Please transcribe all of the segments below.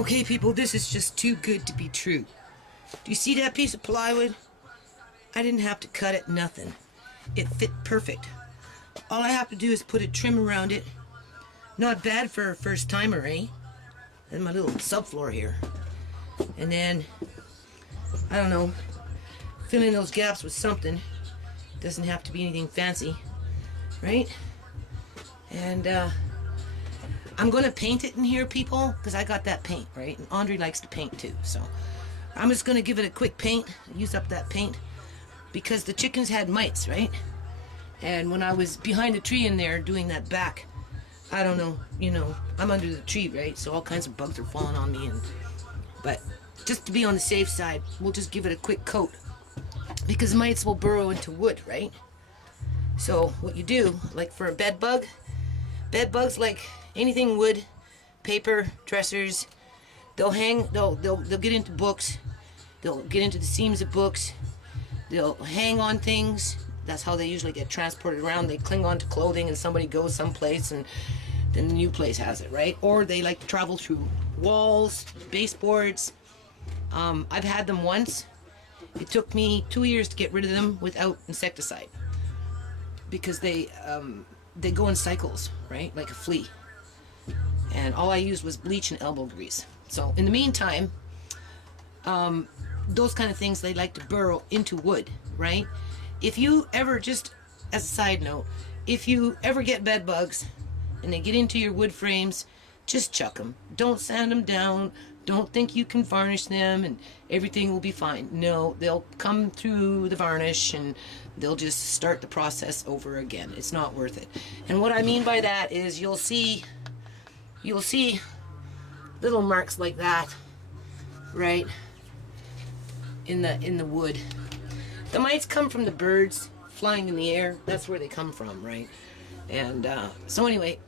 Okay, people, this is just too good to be true. Do you see that piece of plywood? I didn't have to cut it, nothing. It fit perfect. All I have to do is put a trim around it. Not bad for a first timer, eh? And my little subfloor here. And then, I don't know, fill in those gaps with something. Doesn't have to be anything fancy, right? And I'm gonna paint it in here, people, because I got that paint, right? And Andre likes to paint too, so I'm just gonna give it a quick paint, use up that paint, because the chickens had mites, right? And when I was behind the tree in there doing that back, I don't know, you know, I'm under the tree, right? So all kinds of bugs are falling on me, but just to be on the safe side, we'll just give it a quick coat, because mites will burrow into wood, right? So what you do, like for a bed bugs like anything wood, paper, dressers, they'll get into books, they'll get into the seams of books, they'll hang on things. That's how they usually get transported around. They cling on to clothing and somebody goes someplace and then the new place has it, right? Or they like to travel through walls, baseboards. I've had them once. It took me 2 years to get rid of them without insecticide, because they go in cycles, right? Like a flea. And all I used was bleach and elbow grease. So in the meantime, those kind of things, they like to burrow into wood, right? If you ever, just as a side note, if you ever get bed bugs and they get into your wood frames, just chuck them. Don't sand them down. Don't think you can varnish them and everything will be fine. No, they'll come through the varnish and they'll just start the process over again. It's not worth it. And what I mean by that is you'll see little marks like that, right, in the wood. The mites come from the birds flying in the air. That's where they come from, right? And so anyway,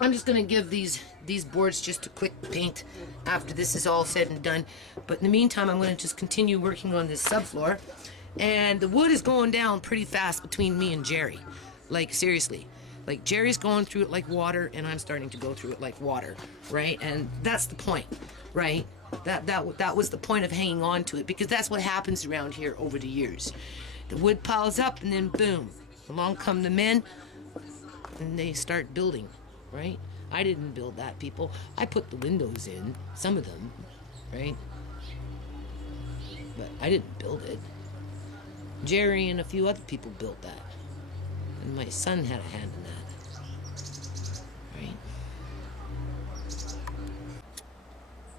I'm just gonna give these boards just a quick paint after this is all said and done. But in the meantime, I'm gonna just continue working on this subfloor. And the wood is going down pretty fast between me and Jerry. Like, seriously. Like, Jerry's going through it like water, and I'm starting to go through it like water, right? And that's the point, right? That was the point of hanging on to it, because that's what happens around here over the years. The wood piles up, and then boom, along come the men, and they start building, right? I didn't build that, people. I put the windows in, some of them, right? But I didn't build it. Jerry and a few other people built that. And my son had a hand in that.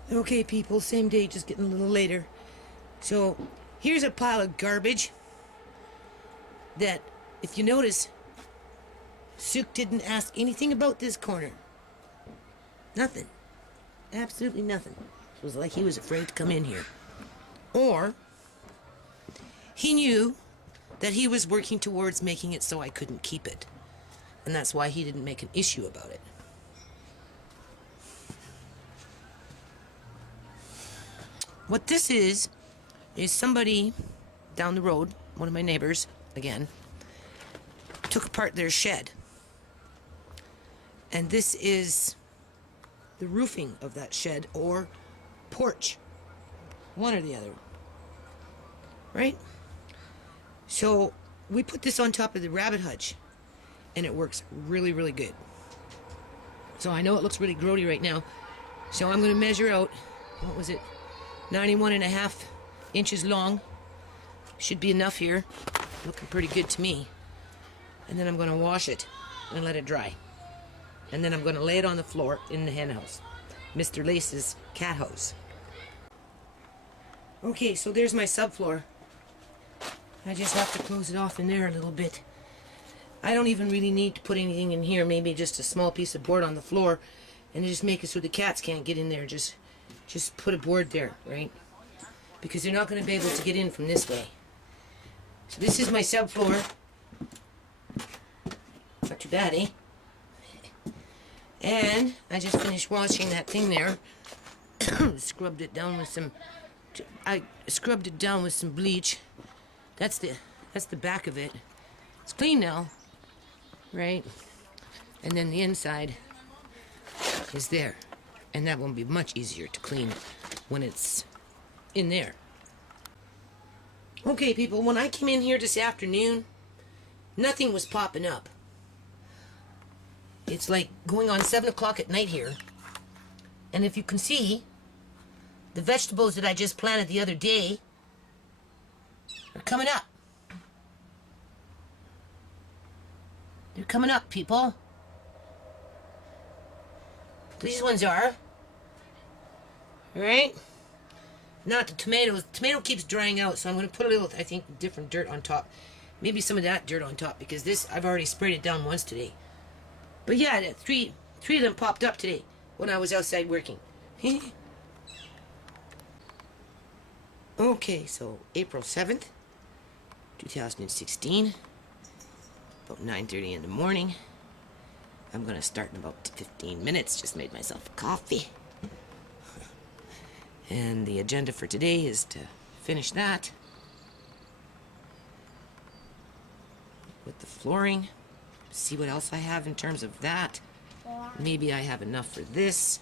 Right? Okay, people, same day, just getting a little later. So, here's a pile of garbage that, if you notice, Suk didn't ask anything about this corner. Nothing. Absolutely nothing. It was like he was afraid to come in here. Or he knew that he was working towards making it so I couldn't keep it. And that's why he didn't make an issue about it. What this is somebody down the road, one of my neighbors, again, took apart their shed. And this is the roofing of that shed or porch. One or the other. Right? So we put this on top of the rabbit hutch, and it works really, really good. So I know it looks really grody right now. So I'm going to measure out, what was it, 91.5 inches long. Should be enough here. Looking pretty good to me. And then I'm going to wash it and let it dry. And then I'm going to lay it on the floor in the hen house, Mr. Lace's cat house. Okay, so there's my subfloor. I just have to close it off in there a little bit. I don't even really need to put anything in here, maybe just a small piece of board on the floor, and just make it so the cats can't get in there. Just put a board there, right? Because they're not going to be able to get in from this way. So this is my subfloor. Not too bad, eh? And I just finished washing that thing there. Scrubbed it down with some... I scrubbed it down with some bleach. That's the back of it. It's clean now, right? And then the inside is there. And that will be much easier to clean when it's in there. Okay, people, when I came in here this afternoon, nothing was popping up. It's like going on 7 o'clock at night here. And if you can see, the vegetables that I just planted the other day are coming up. They're coming up, people. These ones are. Alright? Not the tomatoes. The tomato keeps drying out, so I'm going to put a little, I think, different dirt on top. Maybe some of that dirt on top, because this, I've already sprayed it down once today. But yeah, three of them popped up today when I was outside working. Okay, so April 7th, 2016, about 9:30 in the morning. I'm going to start in about 15 minutes. Just made myself a coffee. And the agenda for today is to finish that with the flooring. See what else I have in terms of that. Maybe I have enough for this,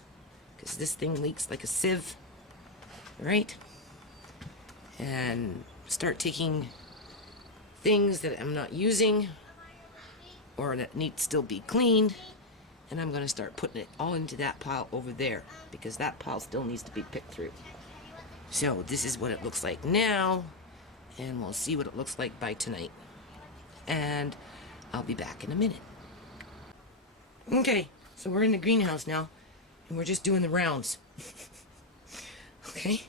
because this thing leaks like a sieve. Right? And start taking things that I'm not using or that need to still be cleaned, and I'm going to start putting it all into that pile over there, because that pile still needs to be picked through. So this is what it looks like now, and we'll see what it looks like by tonight. And I'll be back in a minute. Okay, so we're in the greenhouse now, and we're just doing the rounds. Okay?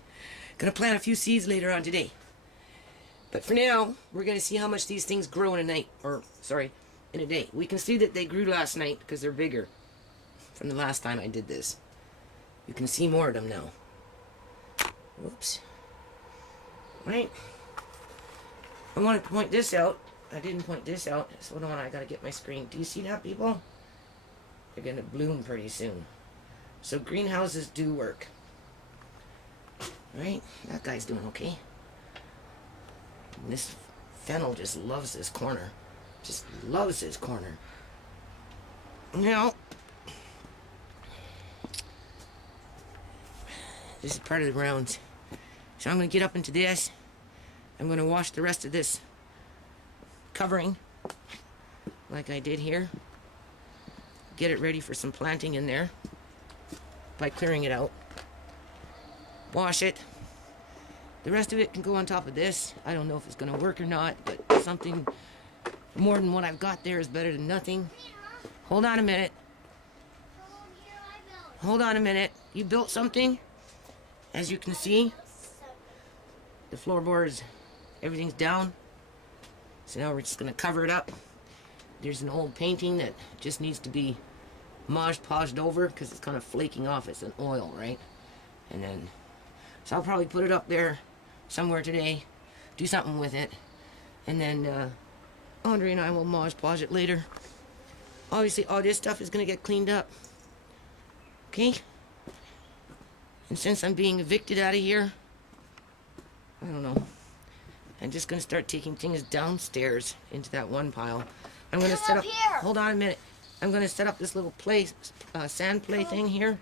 Gonna plant a few seeds later on today. But for now, we're gonna see how much these things grow in a night, in a day. We can see that they grew last night because they're bigger from the last time I did this. You can see more of them now. Whoops. Right? I want to point this out. I didn't point this out, so hold on, I gotta get my screen. Do you see that, people? They're gonna bloom pretty soon. So greenhouses do work. Right? That guy's doing okay. And this fennel just loves this corner. Just loves this corner. Now, this is part of the rounds. So I'm going to get up into this. I'm going to wash the rest of this covering, like I did here. Get it ready for some planting in there by clearing it out. Wash it. The rest of it can go on top of this. I don't know if it's going to work or not, but something more than what I've got there is better than nothing. Hold on a minute. Hold on a minute. You built something? As you can see, the floorboards, everything's down. So now we're just going to cover it up. There's an old painting that just needs to be polished over because it's kind of flaking off. It's an oil, right? And then, so I'll probably put it up there somewhere today, do something with it, and then Andre and I will polish it later. Obviously, all this stuff is going to get cleaned up. Okay? And since I'm being evicted out of here, I don't know. I'm just going to start taking things downstairs into that one pile. I'm going to set up... Hold on a minute. I'm going to set up this little sand play thing here.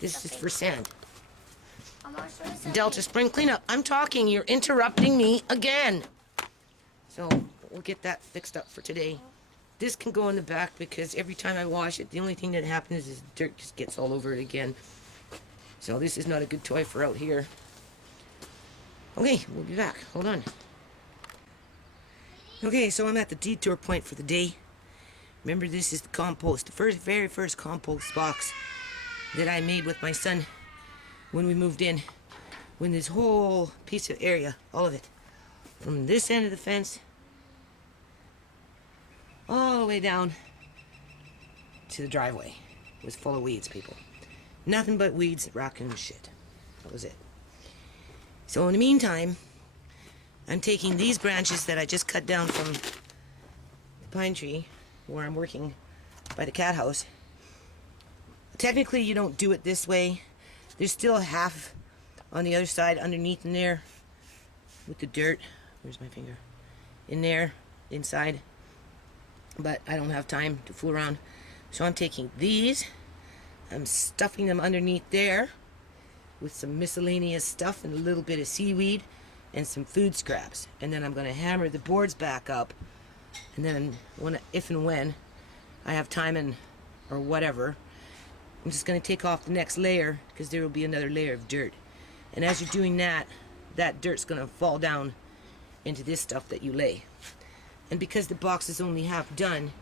This is for sand. Delta Spring Cleanup. I'm talking. You're interrupting me again. So we'll get that fixed up for today. This can go in the back because every time I wash it, the only thing that happens is dirt just gets all over it again. So this is not a good toy for out here. Okay, we'll be back. Hold on. Okay, so I'm at the detour point for the day. Remember, this is the compost, the very first compost box that I made with my son when we moved in. When this whole piece of area, all of it, from this end of the fence all the way down to the driveway, was full of weeds, people. Nothing but weeds, raccoon shit. That was it. So in the meantime, I'm taking these branches that I just cut down from the pine tree where I'm working by the cat house. Technically, you don't do it this way. There's still half on the other side underneath in there with the dirt. Where's my finger? In there, inside. But I don't have time to fool around. So I'm taking these. I'm stuffing them underneath there with some miscellaneous stuff and a little bit of seaweed and some food scraps. And then I'm going to hammer the boards back up. And then if and when I have time or whatever, I'm just going to take off the next layer, because there will be another layer of dirt. And as you're doing that, that dirt's going to fall down into this stuff that you lay. And because the box is only half done,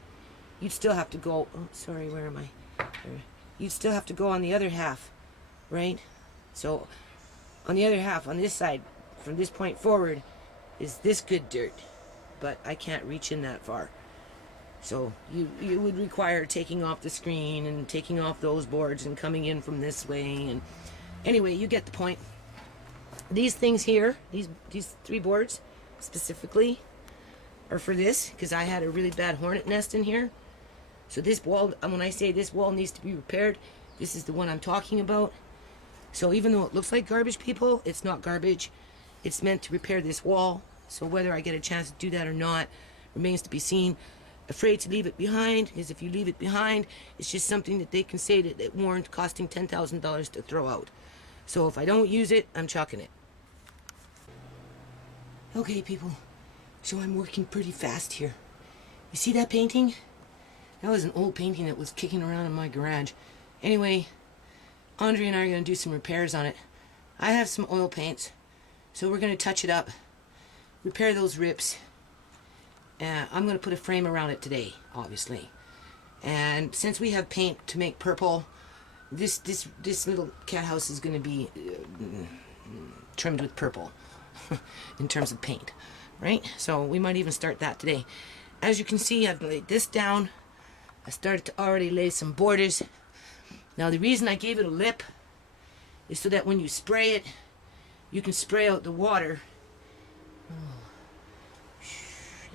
you'd still have to go, oh, sorry, where am I? You'd still have to go on the other half, right? So on the other half, on this side, from this point forward, is this good dirt. But I can't reach in that far. So you would require taking off the screen and taking off those boards and coming in from this way. And anyway, you get the point. These things here, these 3 boards specifically, are for this, because I had a really bad hornet nest in here. So this wall, when I say this wall needs to be repaired, this is the one I'm talking about. So even though it looks like garbage, people, it's not garbage. It's meant to repair this wall. So whether I get a chance to do that or not remains to be seen. Afraid to leave it behind, because if you leave it behind, it's just something that they can say that it warrant costing $10,000 to throw out. So if I don't use it, I'm chucking it. Okay, people, so I'm working pretty fast here. You see that painting? That was an old painting that was kicking around in my garage. Anyway, Andre and I are going to do some repairs on it. I have some oil paints, so we're going to touch it up, repair those rips. I'm going to put a frame around it today, obviously. And since we have paint to make purple, this little cat house is going to be trimmed with purple in terms of paint, right? So we might even start that today. As you can see, I've laid this down. I started to already lay some borders. Now the reason I gave it a lip is so that when you spray it, you can spray out the water.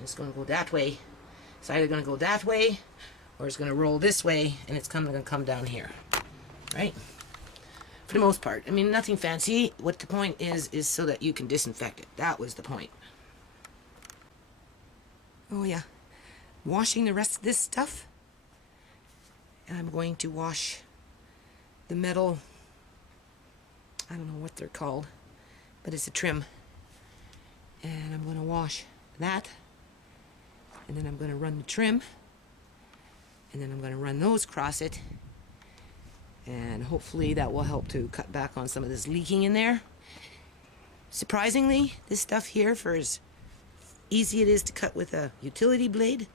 It's going to go that way. It's either going to go that way, or it's going to roll this way, and it's going to come down here, right? For the most part. I mean, nothing fancy. What the point is so that you can disinfect it. That was the point. Oh yeah, washing the rest of this stuff. And I'm going to wash the metal, I don't know what they're called, but it's a trim. And I'm going to wash that. And then I'm going to run the trim. And then I'm going to run those across it. And hopefully that will help to cut back on some of this leaking in there. Surprisingly, this stuff here, for as easy it is to cut with a utility blade,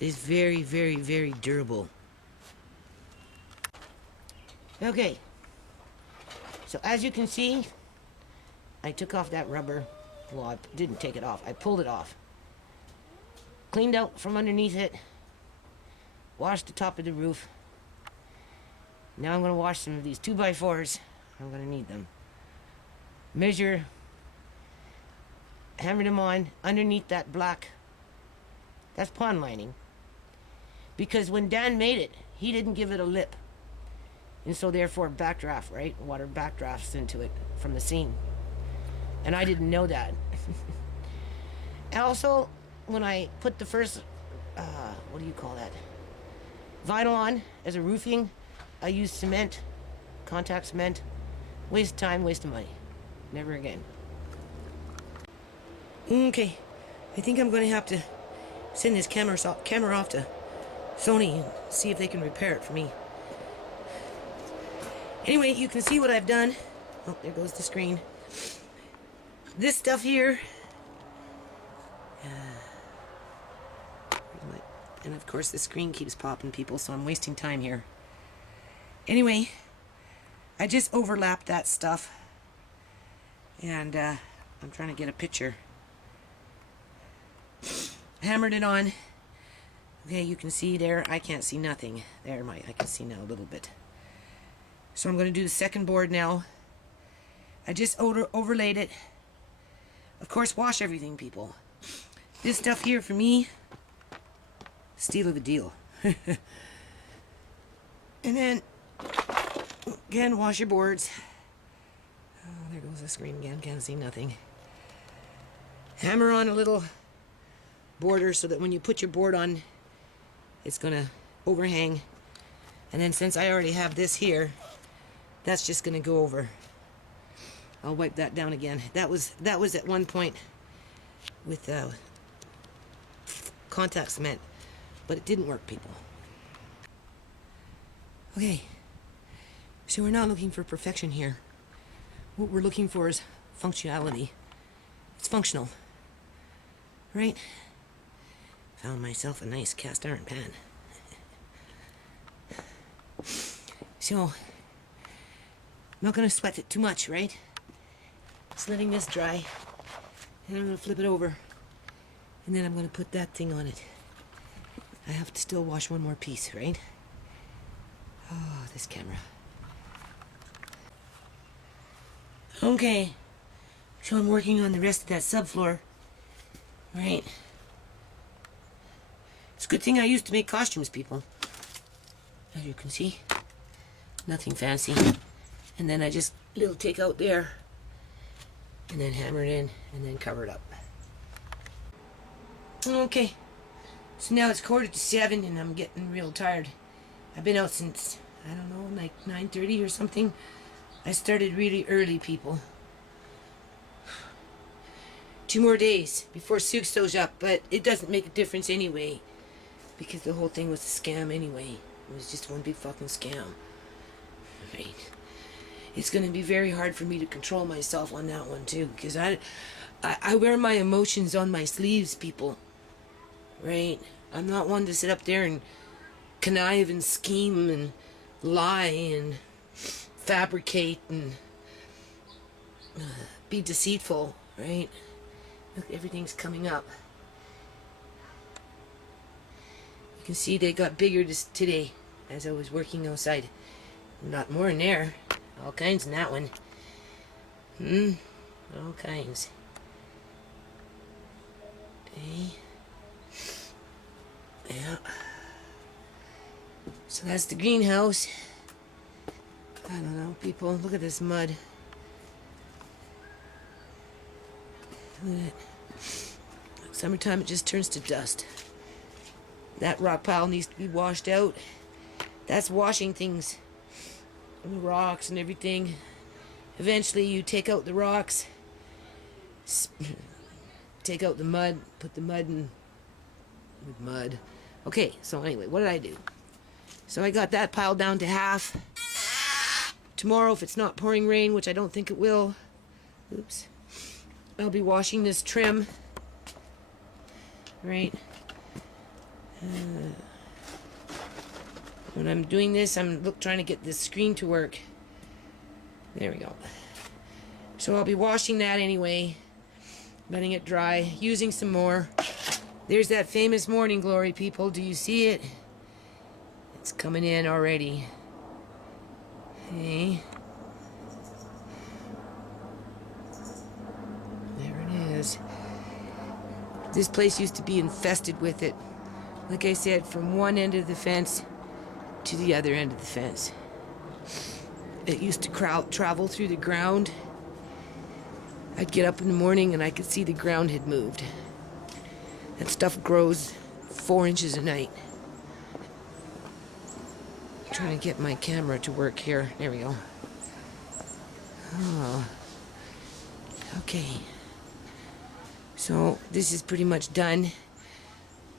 it is very, very, very durable. Okay. So as you can see, I took off that rubber. Well, I didn't take it off. I pulled it off. Cleaned out from underneath it. Washed the top of the roof. Now I'm going to wash some of these 2x4s. I'm going to need them. Measure. Hammer them on underneath that black. That's pond lining. Because when Dan made it, he didn't give it a lip. And so therefore backdraft, right? Water backdrafts into it from the seam. And I didn't know that. And also, when I put the first, what do you call that? Vinyl on as a roofing, I used cement, contact cement. Waste of time, waste of money. Never again. Okay, I think I'm going to have to send this camera off to Sony and see if they can repair it for me. Anyway, you can see what I've done. Oh, there goes the screen. This stuff here. And of course the screen keeps popping, people, so I'm wasting time here. Anyway, I just overlapped that stuff. And I'm trying to get a picture. Hammered it on. Okay, you can see there. I can't see nothing. There, I can see now a little bit. So I'm going to do the second board now. I just overlaid it. Of course, wash everything, people. This stuff here for me, steal of the deal. And then, again, wash your boards. Oh, there goes the screen again. Can't see nothing. Hammer on a little border so that when you put your board on, it's going to overhang And then since I already have this here, that's just going to go over. I'll wipe that down again. That was at one point with contact cement, but it didn't work, people. Okay, so we're not looking for perfection here. What we're looking for is functionality. It's functional, right? Found myself a nice cast iron pan. So, I'm not going to sweat it too much, right? Just letting this dry. And I'm going to flip it over. And then I'm going to put that thing on it. I have to still wash one more piece, right? Oh, this camera. Okay. So I'm working on the rest of that subfloor. Right. It's a good thing I used to make costumes, people. As you can see. Nothing fancy. And then I just little take out there. And then hammer it in. And then cover it up. Okay. So now it's 7:45 and I'm getting real tired. I've been out since, I don't know, like 9:30 or something. I started really early, people. 2 more days before Sue shows up, but it doesn't make a difference anyway. Because the whole thing was a scam anyway. It was just one big fucking scam. Right. It's going to be very hard for me to control myself on that one too. Because I wear my emotions on my sleeves, people. Right? I'm not one to sit up there and connive and scheme and lie and fabricate and be deceitful, right? Look, everything's coming up. You can see they got bigger today as I was working outside. Not more in there. All kinds in that one. All kinds. Okay. Yeah. So that's the greenhouse. I don't know, people. Look at this mud. Look at it. Summertime, it just turns to dust. That rock pile needs to be washed out. That's washing things. The rocks and everything. Eventually, you take out the rocks. Take out the mud. Put the mud in with mud. Okay, so anyway, what did I do? So I got that piled down to half. Tomorrow, if it's not pouring rain, which I don't think it will, oops, I'll be washing this trim. Right. When I'm doing this, I'm trying to get this screen to work. There we go. So I'll be washing that anyway. Letting it dry. Using some more. There's that famous morning glory, people. Do you see it? It's coming in already. Okay. There it is. This place used to be infested with it. Like I said, from one end of the fence to the other end of the fence. It used to travel through the ground. I'd get up in the morning and I could see the ground had moved. That stuff grows 4 inches a night. I'm trying to get my camera to work here. There we go. Oh. Okay. So this is pretty much done.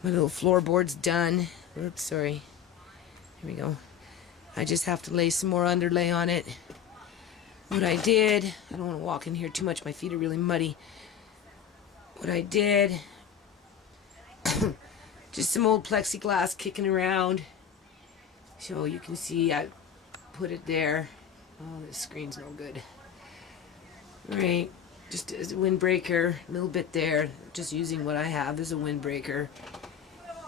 My little floorboard's done. Oops, sorry. Here we go. I just have to lay some more underlay on it. What I did, I don't want to walk in here too much. My feet are really muddy. What I did, just some old plexiglass kicking around. So you can see I put it there. Oh, this screen's no good. Right, just as a windbreaker, a little bit there. Just using what I have as a windbreaker.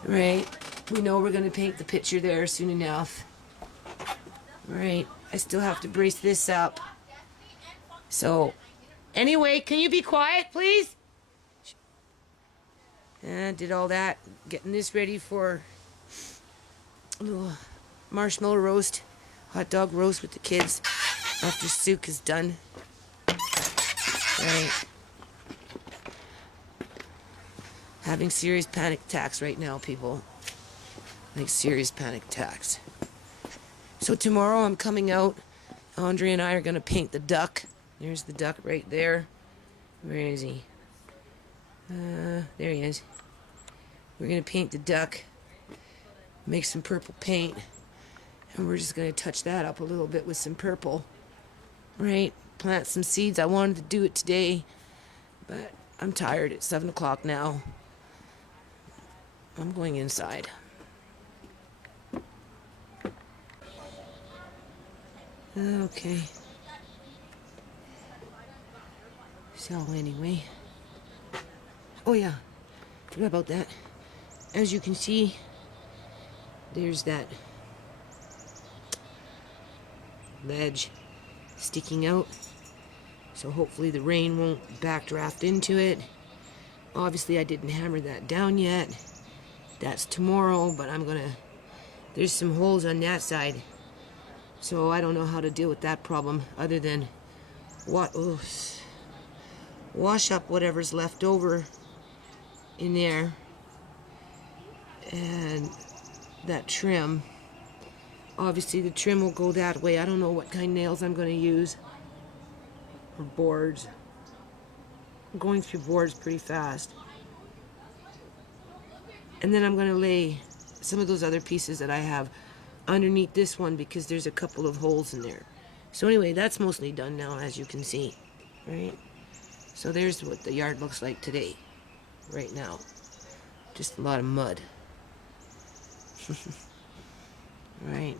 Right, we know we're going to paint the picture there soon enough. Right, I still have to brace this up. So, anyway, can you be quiet, please? And did all that, getting this ready for a little marshmallow roast, hot dog roast with the kids after Souk is done. Right. Having serious panic attacks right now, people. Like serious panic attacks. So tomorrow I'm coming out. Andre and I are going to paint the duck. There's the duck right there. Where is he? There he is. We're going to paint the duck. Make some purple paint. And we're just going to touch that up a little bit with some purple. Right? Plant some seeds. I wanted to do it today, but I'm tired. It's 7 o'clock now. I'm going inside. Okay. So anyway. Oh yeah. Forgot about that. As you can see, there's that ledge sticking out. So hopefully the rain won't backdraft into it. Obviously I didn't hammer that down yet. That's tomorrow, but there's some holes on that side. So I don't know how to deal with that problem other than wash up whatever's left over in there. And that trim. Obviously the trim will go that way. I don't know what kind of nails I'm going to use. Or boards. I'm going through boards pretty fast. And then I'm going to lay some of those other pieces that I have underneath this one because there's a couple of holes in there. So anyway, that's mostly done now, as you can see. Right? So there's what the yard looks like today. Right now. Just a lot of mud. Right.